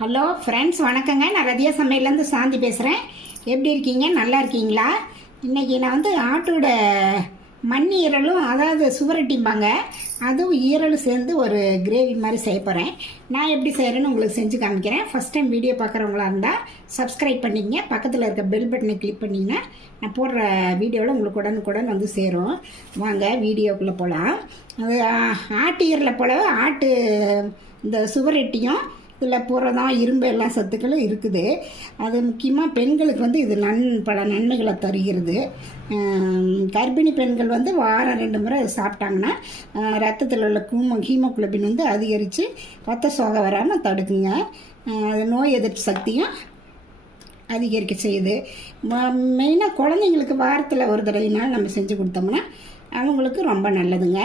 Hello friends, வணக்கங்க. நான் ரதியா சமையல்லேருந்து சாந்தி பேசுகிறேன். எப்படி இருக்கீங்க? நல்லா இருக்கீங்களா? இன்றைக்கி நான் வந்து ஆட்டோட மண் ஈரலும், அதாவது சுவரட்டிம்பாங்க, அதுவும் ஈரலும் சேர்ந்து ஒரு கிரேவி மாதிரி செய்ய போகிறேன். நான் எப்படி செய்கிறேன்னு உங்களுக்கு செஞ்சு காமிக்கிறேன். ஃபஸ்ட் டைம் வீடியோ பார்க்குறவங்களா இருந்தால் சப்ஸ்கிரைப் பண்ணிக்கங்க. பக்கத்தில் இருக்க பெல் பட்டனை கிளிக் பண்ணிங்கன்னா நான் போடுற வீடியோவில் உங்களுக்கு உடனுக்குடன் வந்து சேரும். வாங்க வீடியோக்குள்ளே போகலாம். அது ஆட்டு ஈரலை போல ஆட்டு இந்த சுவரட்டியும் இதில் புரதம், இரும்பு எல்லாம் சத்துக்களும் இருக்குது. அது முக்கியமாக பெண்களுக்கு வந்து இது பல நன்மைகளை தருகிறது. கர்ப்பிணி பெண்கள் வந்து வாரம் 2 முறை சாப்பிட்டாங்கன்னா ரத்தத்தில் உள்ள ஹீமோகுளோபின் வந்து அதிகரித்து ரத்த சோகை வராமல் தடுக்குங்க. அது நோய் எதிர்ப்பு சக்தியும் அதிகரிக்க செய்யுது. மெயினாக குழந்தைங்களுக்கு வாரத்தில் ஒரு தடவைனாலும் நம்ம செஞ்சு கொடுத்தோம்னா அவங்களுக்கு ரொம்ப நல்லதுங்க.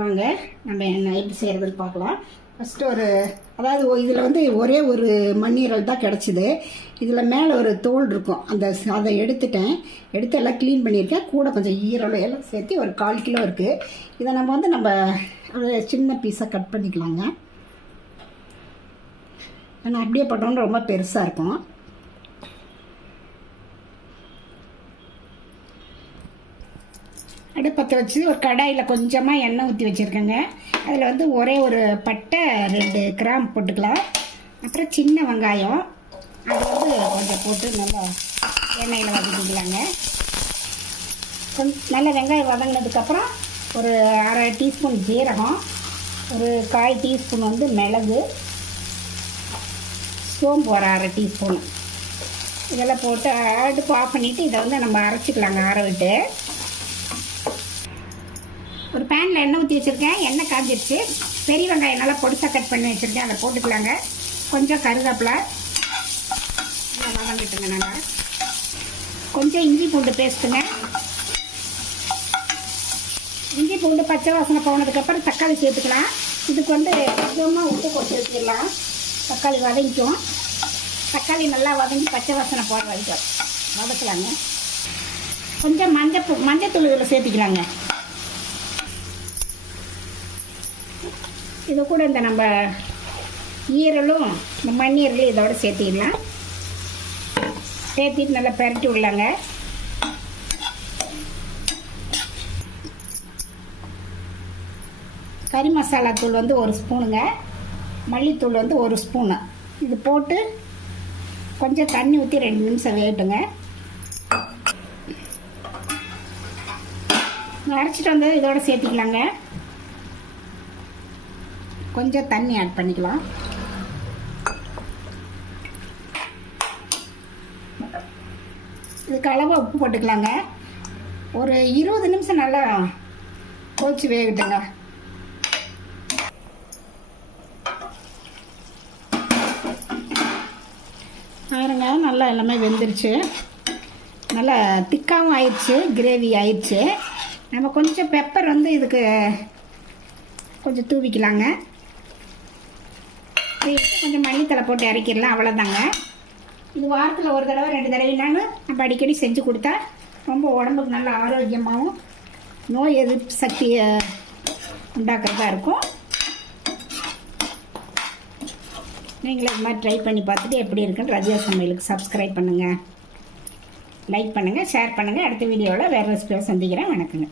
வாங்க நம்ம என்ன எப்படி செய்கிறதுன்னு பார்க்கலாம். ஃபஸ்ட்டு அதாவது இதில் வந்து ஒரே ஒரு மண்ணீரல் தான் கிடச்சிது. இதில் மேலே ஒரு தோல் இருக்கும், அதை எடுத்து எல்லாம் க்ளீன் பண்ணியிருக்கேன். கூட கொஞ்சம் ஈரலும் எல்லாம் சேர்த்து ஒரு 1/4 கிலோ இருக்குது. இதை நம்ம சின்ன பீஸாக கட் பண்ணிக்கலாங்க. ஆனால் அப்படியே போட்டோம்னா ரொம்ப பெருசாக இருக்கும். அடுப்பத்தை வச்சு ஒரு கடாயில் கொஞ்சமாக எண்ணெய் ஊற்றி வச்சுருக்கேங்க. அதில் வந்து ஒரே ஒரு பட்டை, 2 கிராம்பு போட்டுக்கலாம். அப்புறம் சின்ன வெங்காயம் அது வந்து கொஞ்சம் போட்டு நல்லா எண்ணெயில் வதக்கிக்கலாங்க. நல்ல வெங்காயம் வதங்கினதுக்கப்புறம் ஒரு 1/2 டீஸ்பூன் ஜீரகம், ஒரு 1/4 டீஸ்பூன் வந்து மிளகு, சோம்பு ஒரு 1/2 டீஸ்பூன் இதெல்லாம் போட்டு அடுப்பு ஆஃப் பண்ணிவிட்டு இதை வந்து நம்ம அரைச்சிக்கலாங்க. ஆற விட்டு ஒரு பேனில் எண்ணெய் ஊற்றி வச்சுருக்கேன். எண்ணெய் காஞ்சிருச்சு. பெரிய வெங்காயம் நல்லா பொடிசாக கட் பண்ணி வச்சுருக்கேன், அதை போட்டுக்கலாங்க. கொஞ்சம் கருவேப்பிலை நல்லா வதங்கிட்டுங்க. நல்லா கொஞ்சம் இஞ்சி பூண்டு பேஸ்ட்டுங்க. இஞ்சி பூண்டு பச்சை வாசனை போனதுக்கப்புறம் தக்காளி சேர்த்துக்கலாம். இதுக்கு வந்து கொஞ்சமாக உப்பு போட்டு வச்சுக்கலாம். தக்காளி வதங்கிக்கும். தக்காளி நல்லா வதங்கி பச்சை வாசனை போட வரைக்கும் வதக்கலாங்க. கொஞ்சம் மஞ்சத்தூள் இதில் சேர்த்துக்கலாங்க. இது கூட இந்த நம்ம ஈரலும் இந்த மண்ணீரலும் இதோட சேர்த்திடலாம். சேர்த்திட்டு நல்லா பெரட்டி விடலாங்க. கறி மசாலா தூள் வந்து 1 ஸ்பூனுங்க, மல்லித்தூள் வந்து 1 ஸ்பூனு. இது போட்டு கொஞ்சம் தண்ணி ஊற்றி 2 நிமிஷம் வேகட்டுங்க. அரைச்சிட்டு வந்தது இதோட சேர்த்திக்கலாங்க. கொஞ்சம் தண்ணி ஆட் பண்ணிக்கலாம். இதுக்கு அளவாக உப்பு போட்டுக்கலாங்க. ஒரு 20 நிமிஷம் நல்லா கொதிச்சு வேகட்டுங்க. பாருங்க, நல்லா எல்லாமே வெந்துருச்சு. நல்லா திக்காகவும் ஆயிடுச்சு, கிரேவி ஆயிடுச்சு. நம்ம கொஞ்சம் பெப்பர் வந்து இதுக்கு கொஞ்சம் தூவிக்கலாங்க. கொஞ்சம் மல்லித்தலை போட்டு இறக்கிடலாம். அவ்வளோதாங்க. இது வாரத்தில் ஒரு தடவை 2 தடவைனாலும் நம்ம அடிக்கடி செஞ்சு கொடுத்தா ரொம்ப உடம்புக்கு நல்ல ஆரோக்கியமாகவும் நோய் எதிர்ப்பு சக்தியை உண்டாக்குறதா இருக்கும். நீங்களும் இது மாதிரி ட்ரை பண்ணி பார்த்துட்டு எப்படி இருக்குன்னு ரதியா சமையலுக்கு சப்ஸ்கிரைப் பண்ணுங்கள், லைக் பண்ணுங்கள், ஷேர் பண்ணுங்கள். அடுத்த வீடியோவில் வேறு ரெசிபியாக சந்திக்கிறேன். வணக்கங்க.